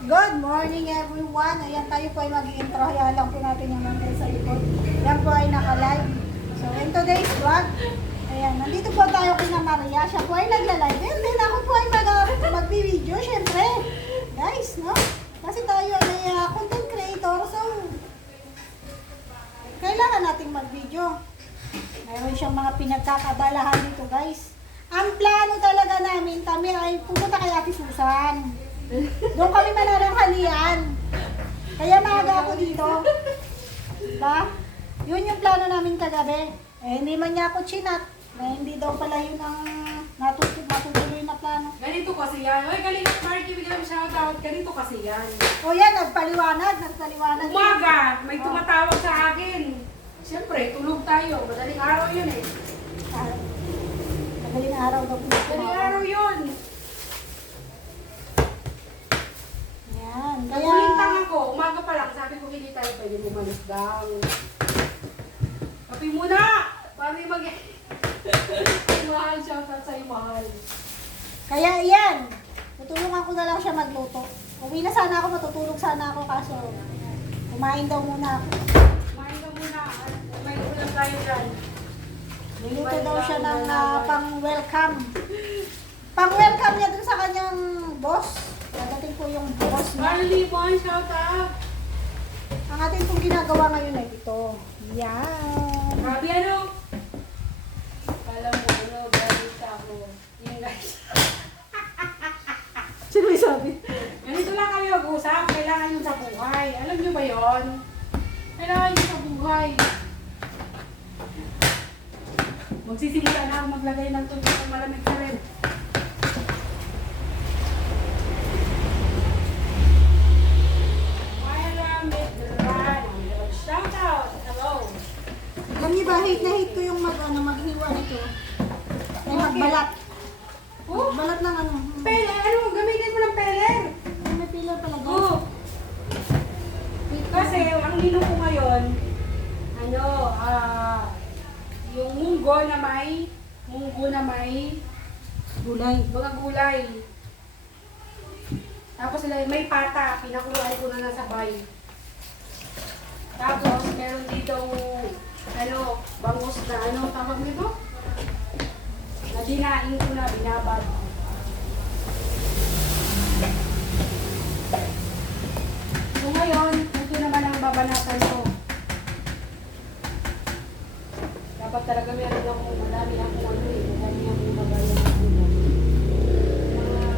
Good morning everyone. Ayan tayo po ay mag-intro. Hayaan lang po natin yung nandiyan sa likod. Yan po ay naka-live. So in today's vlog, ayan, nandito po tayo kina Maria. Siya po ay nagla-live. And then ako po ay mag- mag-video, syempre. Guys, no? Kasi tayo ay uh, content creator. So, kailangan nating mag-video. Mayroon siyang mga pinagkakabalahan dito, guys. Ang plano talaga namin, kami ay pumunta kay Ate Susan. Doon kami manananghalian. Kaya maaga ako dito. Diba? Yun yung plano namin kagabi. Eh, hindi man niya ako chinat. Na hindi daw pala yun ang natutuloy, matutuloy na plano. Ganito kasi yan. Oy, galing Marky, bigyan mo shoutout. Ganito kasi yan. O yan, nagpaliwanag, nagpaliwanag. Umaga, may tumatawag sa akin. Siyempre, tulog tayo. Madaling araw yun eh. Ah, Madaling araw daw. Madaling araw yun. Yan. Kaya, Nagulintang ako. Umaga pa lang. Sabi ko, hindi tayo pwede bumalis daw. Kapi muna! Para yung mag... mahal, shoutout sa'yo, mahal. kaya yan. Tutulungan ko na lang siya magluto. Uwi na sana ako, matutulog sana ako kaso kumain daw muna ako. Kumain ka muna. At May ulam tayo dyan. Niluto daw siya ng ah, pang-welcome. Pang-welcome niya dun sa kanyang boss. Dadating po yung boss niya. Marley, one shoutout. Ang ating pong ginagawa ngayon ay ito. Yan. Grabe ano? Alam mo ano, galit ako. Yung guys. Sino may sabi? Ganito lang kami mag-usap. Kailangan yun sa buhay. Alam nyo ba yon? Kailangan yun sa buhay. Magsisimula na ako maglagay ng tubig ng malamig sa rin. Malamig ran. Shout out. Hello. Alam niyo ba, hate na hate ko yung mag, ano, maghiwa nito. Ay magbalat. Oh, Balat ng ano. pele. Ano? Gamitin mo ng peler. Ay, May pillar pala guys. Oo. Kasi ang lino ko ngayon, ano, ah, yung munggo na may, munggo na may Gulay. mga gulay. Tapos may pata, pinakuloy ko na nasabay. Tapos meron dito ano, bangus na ano, tawag nito? Na dinaing ko na, binabad. So ngayon, ito naman ang babanatan ko. Dapat talaga meron akong madami akong ano eh, madami akong magaling na ulam. Mga,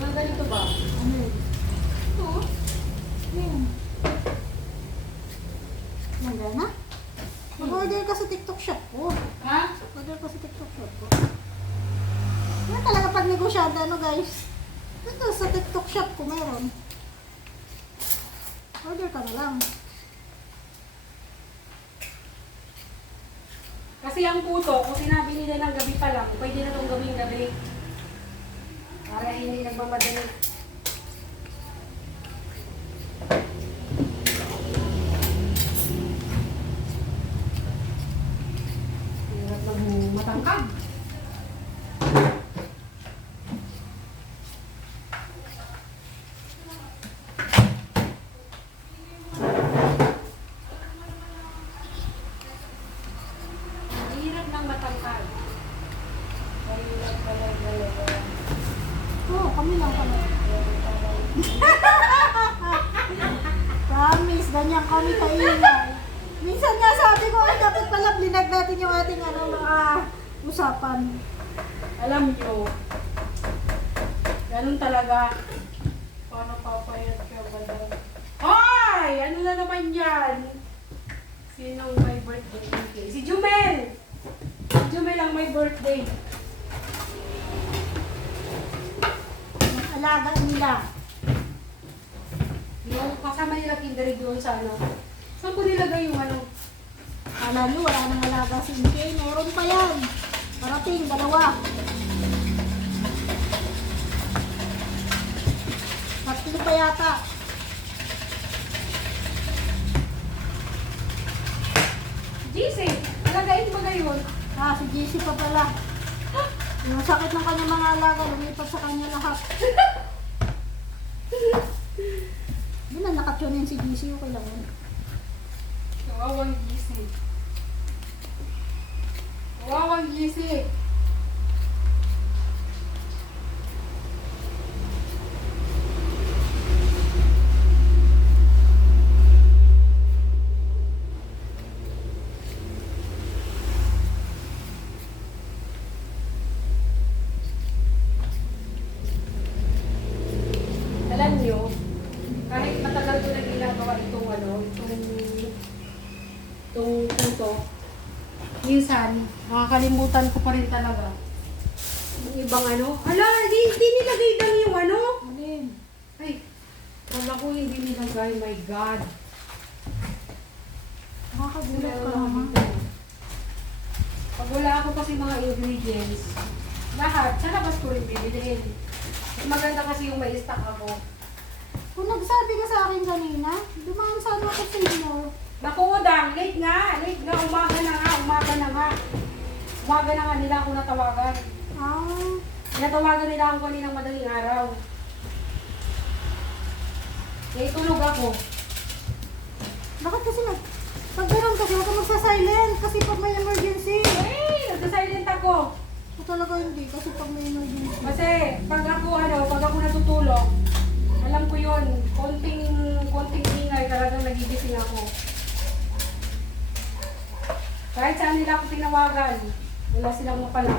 mga ganito ba? Ano yun? Ito. Yan. Hanggang na? Mag-order ka sa TikTok shop ko. Ha? Order ka sa TikTok shop ko. Yan talaga pag negosyante, ano guys? Ito sa TikTok shop ko meron. Order ka na lang. Kasi ang puto, kung sinabi nila ng gabi pa lang, pwede na itong gawing gabi. Para hindi nagmamadali. lakukan usapan. Alam nyo, ganun talaga. Paano papayat ka ba daw? Ay! Ano na naman yan? Sinong may birthday today? Si Jumel! Si Jumel ang may birthday. Yung alaga nila. Yung kasama nila kinder doon sa ano. Saan ko nilagay yung ano? Kala nyo, wala nang alaga si MK. Meron pa yan. Parating, dalawa. Tatlo pa yata. GC! Nalagayin mo ngayon. Ah, si JC pa pala. Yung sakit ng kanyang mga alaga, lumipas sa kanya lahat. na yun si GC, okay lang yun. Kawawang What? Nilagay, my God. Nakakagulat ka naman. Pag wala ako kasi mga ingredients, lahat, sa labas ko rin bibiliin. Mas Maganda kasi yung may stock ako. Kung nagsabi ka sa akin kanina, dumaan sana ako sa inyo. Naku, Udang, late nga, late nga, umaga na nga, umaga na nga. Umaga na nga nila ako natawagan. Ah, Natawagan nila ako kaninang madaling araw. Kaya tulog ako. bakit kasi nag... Pag ganun kasi, huwag ka magsa-silent kasi pag may emergency. Hey, nagsasilent ako. O talaga hindi, kasi pag may emergency. Kasi pag ako ano, pag ako natutulog, alam ko yun, konting, konting ingay talagang nagigising ako. Kahit saan nila ako tinawagan, wala silang mapala.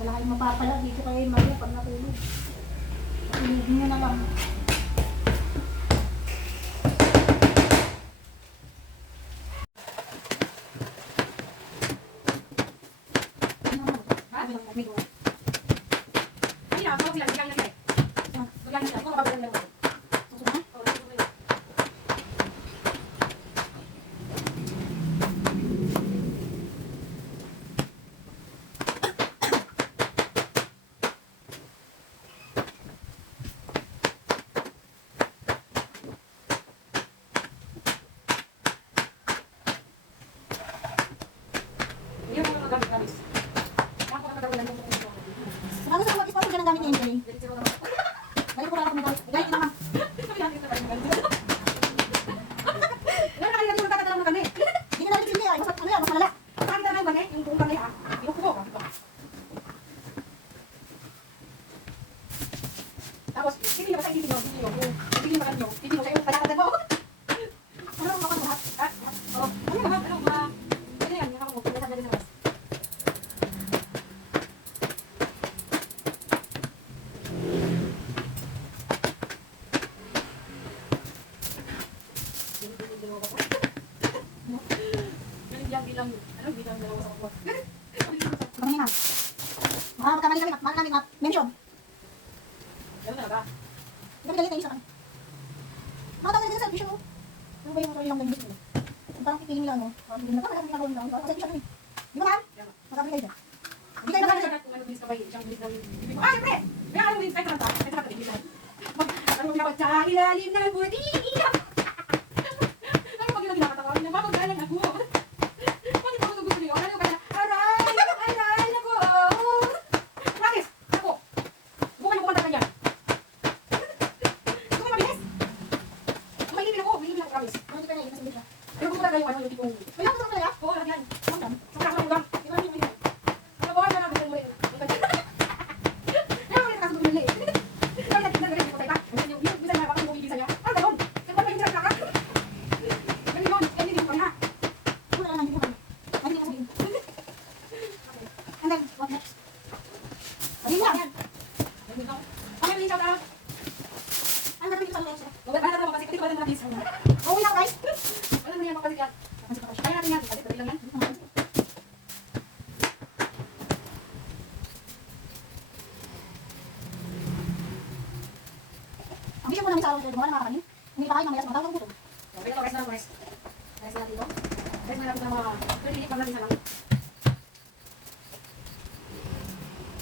Wala kayong mapapala dito kayo Maria pag natulog. Tulog nyo na lang. Ha? Ay, ako sila, bigyan na sila. Bigyan na sila, kung mababalan lang ako. Oo, nasusunod yun. Hindi mo mga gamit-gamit. Ako ang nagawin ng mga Saka sa kapag ispa ng gamit ni MJ. Dahil ko lang ako Dahil ina ma. Hindi na natin sili ay. Mas ano yan, mas malala. Ano ang makakalahat? Kamay na. Baka magkamali kami, mahal namin, mention. Hindi kami galit na isa kami. Na din sa servisyo. Ano ba yung motor yung ganyan mo? Parang pipiling nila, ano? Parang pipiling nila, parang nila. Parang servisyo kami. Di ba ma'am? Magkamali kayo dyan. Hindi kayo magkamali dyan. Ah, siyempre! Kaya ano yung kahit kanta, kahit kanta, hindi ko. Ano yung dapat sa ilalim ng buti? Ano pag yung ginakatawa? Napapagalan ako. Bakit ako gusto niyo? Ano kaya? Aray! Aray! Ako! Promise! Ako! Bukan yung kumanta kanya. Gusto mo mabilis? Mahihimil ako. Mahihimil ako, promise. Ano di ka na yun? Nasindi ka. Pero gusto talaga yung ano, yung tipong... Ay, ako talaga. Oo, lagyan. Hanggang. Sa kakang ugang. Di ba yung mga Ano ba? Ano ba? Gusto mo yun? Ano ba yung kaso bumili? Sabi natin, nagre ko tayo. Yung yung minsan na bakit bumibisa niya. Ah, ganun. Kaya ba yung hirap ka? Ganun yun. Ganun yung kanya. Wala lang, hindi ko kami. Hindi ko sabihin. And then, what next? Ayun lang. Ganun yun. Ano yung shout out? Ano gagawin ko sa loob sila? Wala na naman kasi kasi wala na natin. Uuwi na ako, guys. Wala na yan mga yan. Kaya natin yan. Kasi lang yan. Ang vision ko namin sa araw na gumawa ng mga kakanin. Hindi pa kayo mamaya sa mga tawag gutom. Okay, ito guys na guys. Guys natin ito. Guys na natin ng mga 30 minutes lang natin sa lang.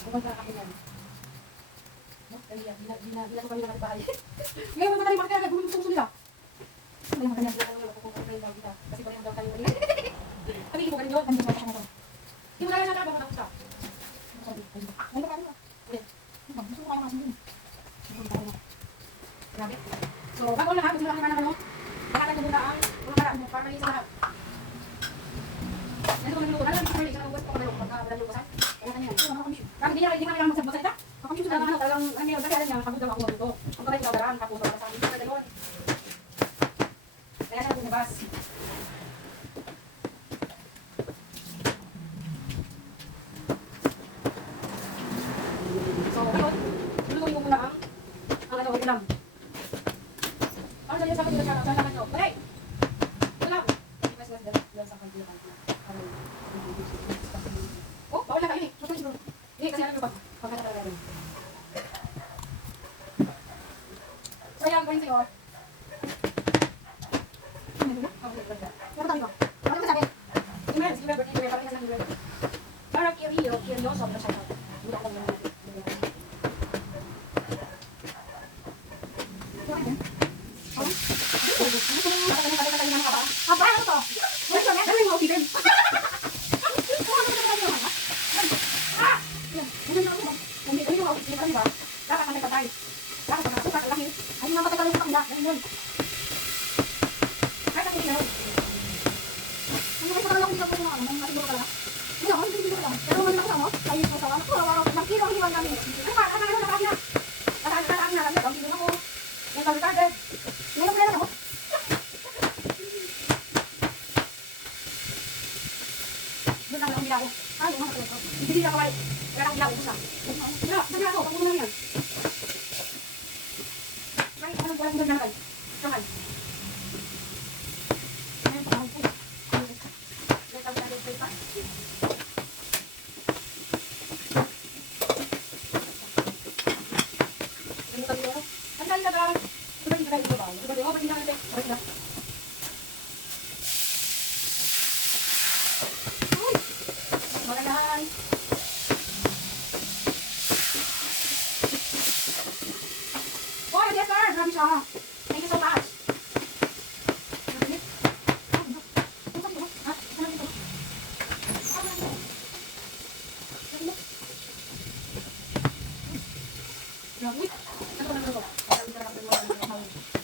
Kumanta ako yan. No? Kaya yan. Bila, bila, bila ko kami naman bahay. Ngayon mo tayo makakaya. Gulong gusto nila. Ano yung mga tengo And also. Okay na. Maganahan. Oh, yes sir! Thank you so much. Grabe. Ano ba naman ko?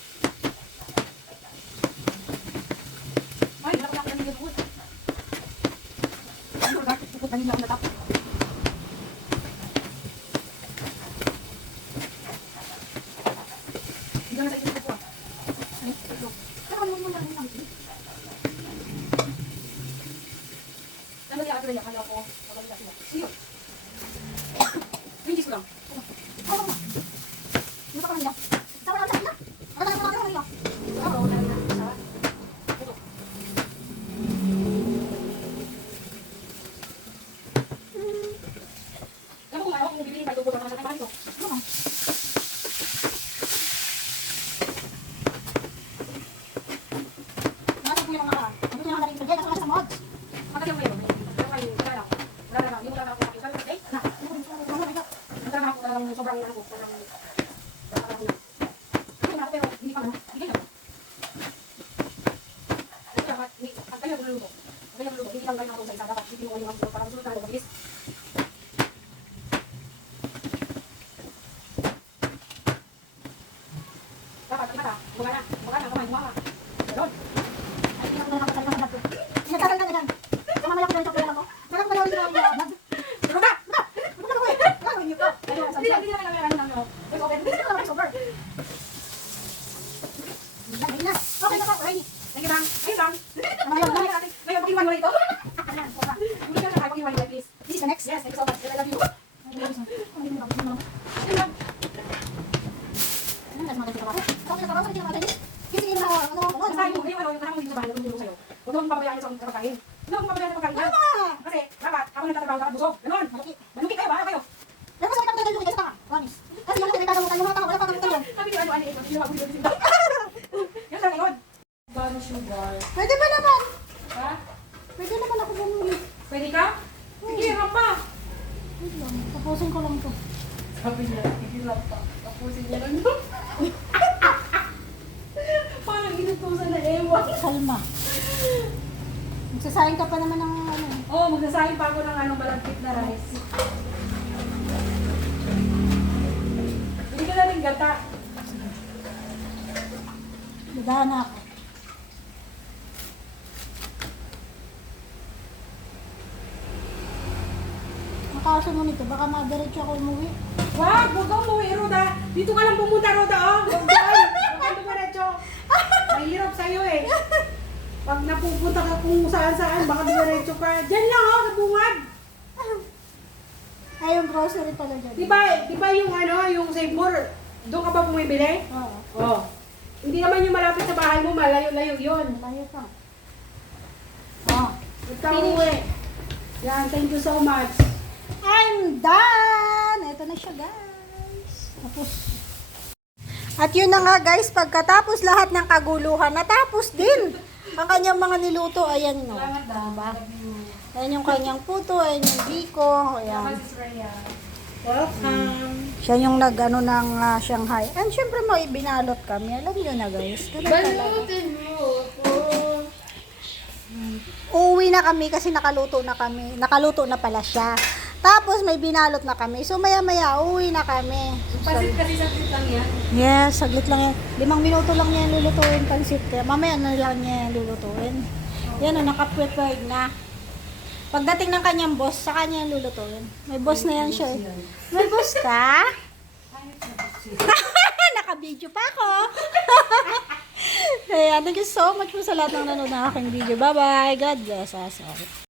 Kailangan mabilis. Dapat, iba ka. Buka na. Buka na. Kamay, buka ka. Ganon. Ay, hindi ako nakapagsalita ng vlog ko. Sinagsasalita na dyan. Sa mamaya ko ganito ko lang ako. Nalang pala ulit ako ng vlog. Buka! Buka! Buka na ko eh. Buka na ko eh. Hindi lang, hindi lang, hindi lang, hindi lang, hindi lang. It's over. Hindi lang, it's over. Okay na ka. Okay. Thank you, bang. Thank you, bang. Ngayon, ngayon, ngayon. Ngayon, pakiwan mo na ito. Ano ng sugar. Pwede ba naman? Ha? Pwede naman ako bumili. Pwede ka? Sige, hmm. hapa. Wait lang, tapusin ko lang to. Sabi niya, sige lang pa. Tapusin niya lang yun. Parang inutusan na ewan. Salma. Magsasayang ka pa naman ng ano. Oo, oh, magsasayang pa ako ng ano, balagkit na rice. Bili ka na rin gata. Dadahan ako. Makaso mo nito, baka madiretso ako umuwi. Wag, huwag kang umuwi, Roda. Dito ka lang pumunta, Roda, oh. Huwag kang dumiretso. Mahirap sa'yo eh. Pag napupunta ka kung saan-saan, baka dumiretso ka. Diyan lang, oh, sa bungad. Ay, yung grocery pala dyan. Di ba, di ba yung ano, yung More, doon ka ba bumibili? Oo. Oo. Hindi naman yung malapit sa bahay mo, malayo-layo yun. Layo pa. Oh. Huwag kang umuwi. Yan, thank you so much. I'm done! Ito na siya, guys. Tapos. At yun na nga, guys, pagkatapos lahat ng kaguluhan, natapos din ang kanyang mga niluto. Ayan, no. Salamat daw. Diba? Ayan yung kanyang puto, ayan yung biko, ayan. Welcome. Siya yung nag-ano ng ah, Shanghai. And syempre, may binalot kami. Alam nyo na, guys. Ganun talaga. Uuwi na kami kasi nakaluto na kami. Nakaluto na pala siya. Tapos may binalot na kami. So maya-maya, uuwi na kami. Pasit kasi saglit lang yan. Yes, saglit lang yan. Limang minuto lang niya lulutuin pansit. Kaya mamaya na lang niya lulutuin. Yan o, naka-prepared na. Pagdating ng kanyang boss, sa kanya yung lulutuin. May boss na yan siya. eh. May boss ka? Naka-video pa ako. Kaya, thank you so much po sa lahat ng nanonood ng aking video. Bye-bye. God bless us all.